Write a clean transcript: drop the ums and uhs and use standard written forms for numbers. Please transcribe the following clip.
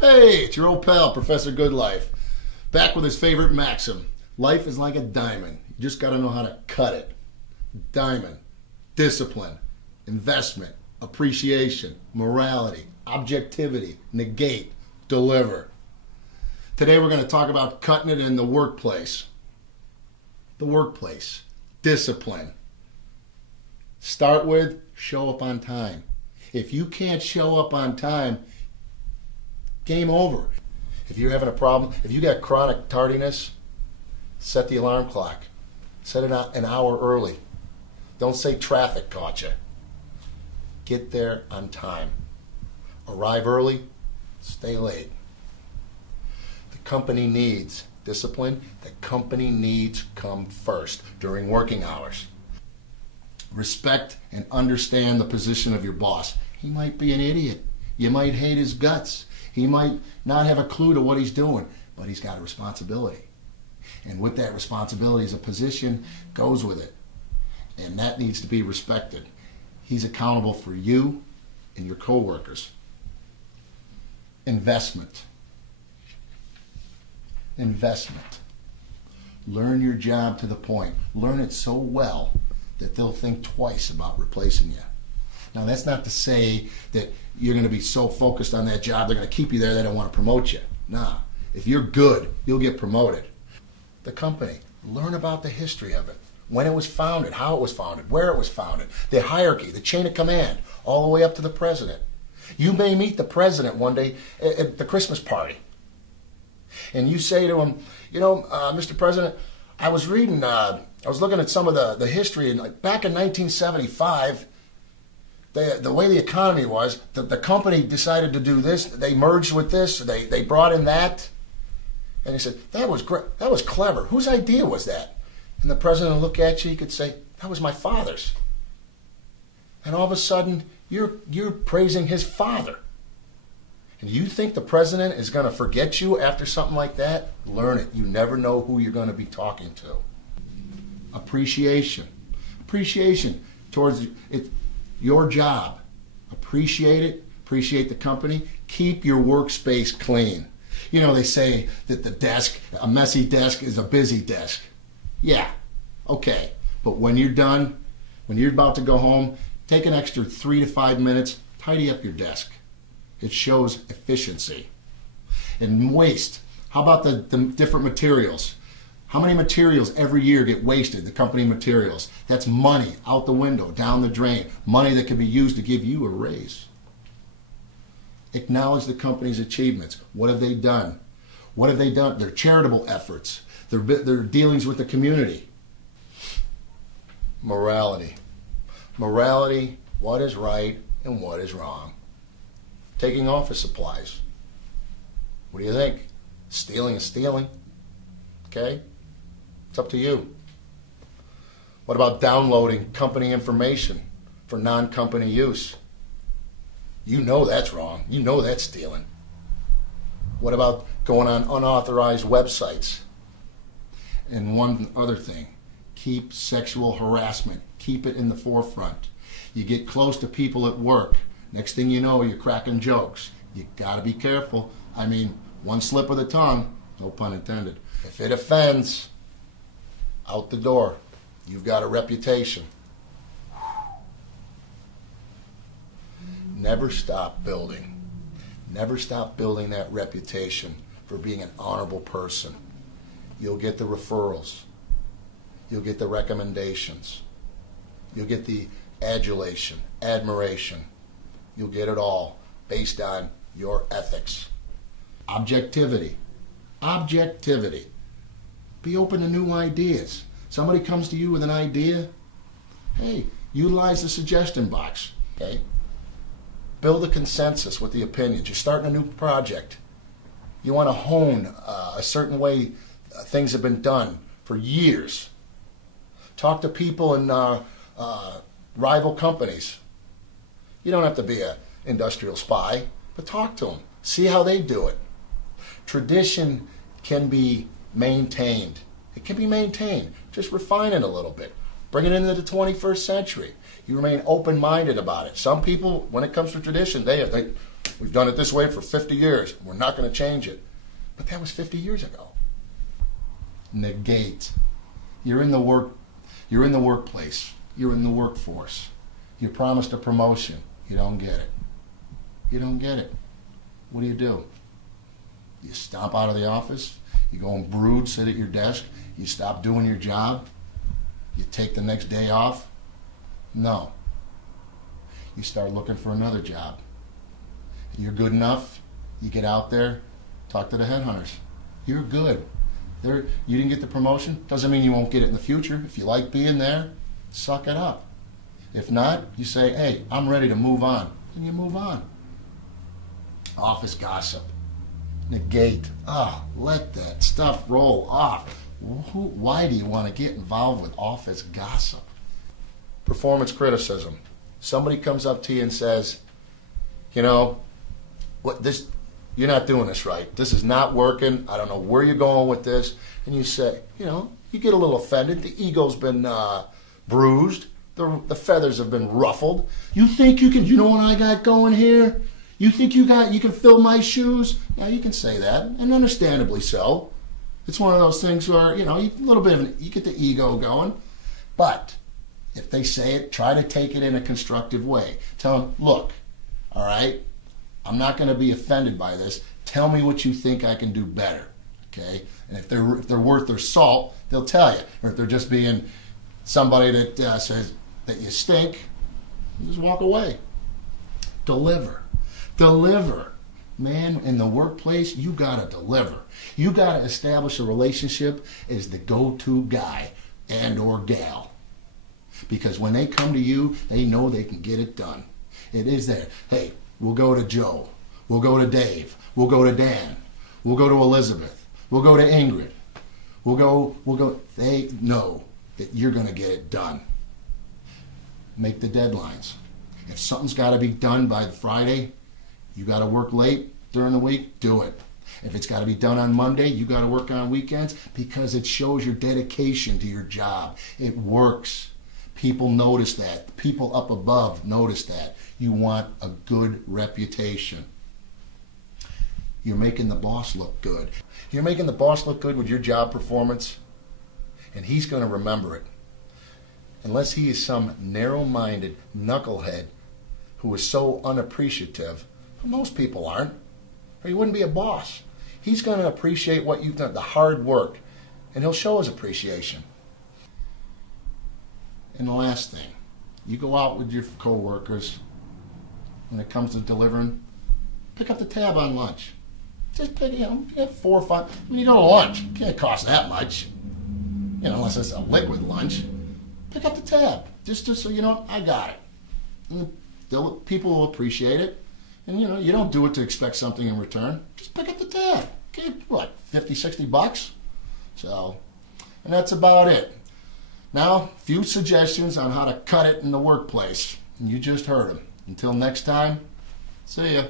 Hey, it's your old pal, Professor Goodlife, back with his favorite maxim. Life is like a diamond. You just got to know how to cut it. Diamond, discipline, investment, appreciation, morality, objectivity, negate, deliver. Today we're going to talk about cutting it in the workplace. The workplace, discipline. Start with show up on time. If you can't show up on time, game over. If you're having a problem, if you got chronic tardiness, set the alarm clock. Set it an hour early. Don't say traffic caught you. Get there on time. Arrive early, stay late. The company needs discipline. The company needs come first during working hours. Respect and understand the position of your boss. He might be an idiot. You might hate his guts. He might not have a clue to what he's doing, but he's got a responsibility. And with that responsibility as a position goes with it. And that needs to be respected. He's accountable for you and your coworkers. Investment. Investment. Learn your job to the point. Learn it so well that they'll think twice about replacing you. Now, that's not to say that you're going to be so focused on that job, they're going to keep you there, they don't want to promote you. Nah. If you're good, you'll get promoted. The company, learn about the history of it. When it was founded, how it was founded, where it was founded, the hierarchy, the chain of command, all the way up to the president. You may meet the president one day at the Christmas party. And you say to him, you know, Mr. President, I was reading, I was looking at some of the history, and back in 1975, the way the economy was, the company decided to do this, they merged with this, they brought in that. And he said, that was great, that was clever. Whose idea was that? And the president would look at you, he could say, that was my father's. And all of a sudden, you're praising his father. And you think the president is going to forget you after something like that? Learn it. You never know who you're going to be talking to. Appreciation. Appreciation towards it, your job. Appreciate it. Appreciate the company. Keep your workspace clean. You know, they say that the desk, a messy desk is a busy desk. Yeah, okay. But when you're done, when you're about to go home, take an extra 3 to 5 minutes, tidy up your desk. It shows efficiency. And waste. How about the different materials? How many materials every year get wasted, the company materials? That's money out the window, down the drain. Money that can be used to give you a raise. Acknowledge the company's achievements. What have they done? What have they done? Their charitable efforts. Their dealings with the community. Morality. Morality, what is right and what is wrong. Taking office supplies. What do you think? Stealing is stealing. Okay? It's up to you. What about downloading company information for non-company use? You know that's wrong. You know that's stealing. What about going on unauthorized websites? And one other thing, keep sexual harassment. Keep it in the forefront. You get close to people at work. Next thing you know, you're cracking jokes. You got to be careful. I mean, one slip of the tongue, no pun intended. If it offends, out the door. You've got a reputation. Never stop building. Never stop building that reputation for being an honorable person. You'll get the referrals. You'll get the recommendations. You'll get the adulation, admiration. You'll get it all based on your ethics. Objectivity. Objectivity. Be open to new ideas. Somebody comes to you with an idea, hey, utilize the suggestion box. Okay? Build a consensus with the opinions. You're starting a new project. You want to hone a certain way things have been done for years. Talk to people in rival companies. You don't have to be an industrial spy, but talk to them. See how they do it. Tradition can be maintained. It can be maintained. Just refine it a little bit. Bring it into the 21st century. You remain open-minded about it. Some people, when it comes to tradition, they We've done it this way for 50 years. We're not going to change it. But that was 50 years ago. Negate. You're in the workplace. You're in the workforce. You're promised a promotion. You don't get it. You don't get it. What do? You stomp out of the office. You go and brood, sit at your desk. You stop doing your job. You take the next day off. No. You start looking for another job. You're good enough. You get out there, talk to the headhunters. You're good. You didn't get the promotion. Doesn't mean you won't get it in the future. If you like being there, suck it up. If not, you say, hey, I'm ready to move on. And you move on. Office gossip. Negate. Let that stuff roll off. Why do you want to get involved with office gossip? Performance criticism. Somebody comes up to you and says, you know, you're not doing this right. This is not working. I don't know where you're going with this. And you say, you get a little offended. The ego's been bruised. The feathers have been ruffled. You think you know what I got going here? You think you can fill my shoes? Yeah, you can say that, and understandably so. It's one of those things where, a little bit you get the ego going. But if they say it, try to take it in a constructive way. Tell them, look, all right, I'm not going to be offended by this. Tell me what you think I can do better, okay? And if they're worth their salt, they'll tell you. Or if they're just being somebody that says that you stink, you just walk away. Deliver. Man, in the workplace, you got to deliver. You got to establish a relationship as the go-to guy and or gal. Because when they come to you, they know they can get it done. It is there. Hey, we'll go to Joe. We'll go to Dave. We'll go to Dan. We'll go to Elizabeth. We'll go to Ingrid. We'll go. They know that you're going to get it done. Make the deadlines. If something's got to be done by Friday, you got to work late during the week, do it. If it's got to be done on Monday, you got to work on weekends because it shows your dedication to your job. It works. People notice that. People up above notice that. You want a good reputation. You're making the boss look good. You're making the boss look good with your job performance, and he's going to remember it. Unless he is some narrow-minded knucklehead who is so unappreciative. Most people aren't, or he wouldn't be a boss. He's going to appreciate what you've done, the hard work, and he'll show his appreciation. And the last thing, you go out with your co-workers, when it comes to delivering, pick up the tab on lunch. Just pick, get 4 or 5. When you go to lunch, it can't cost that much, unless it's a liquid lunch. Pick up the tab, just so you know, I got it. And people will appreciate it. And you don't do it to expect something in return. Just pick up the tab. Okay, what, 50, 60 bucks? So, and that's about it. Now, a few suggestions on how to cut it in the workplace. And you just heard them. Until next time, see ya.